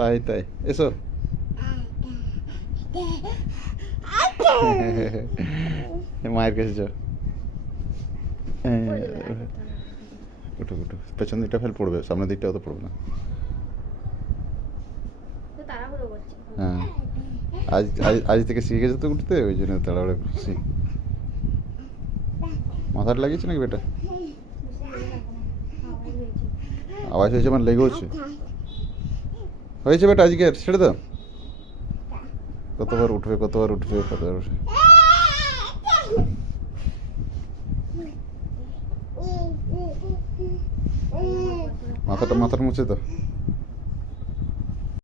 তাই তাই, এসো। মায়ের কাছে যাও। উঠো উঠো, পেছন দিকটা ফেল পড়বে, সামনের দিকটা অত পড়বে না। হ্যাঁ, আজ আজ আজ থেকে শিখে গেছে তো উঠতে, ওই জন্য তাড়াহুড়ো খুশি। মাথাটা লাগিয়েছে নাকি বেটা? আওয়াজ হয়েছে মানে লেগে হচ্ছে। হয়েছে বেটা, আজকে ছেড়ে দাও। কতবার উঠবে, কতবার উঠবে, কতবার উঠবে। মাথাটা মাথাটা মুছে তো।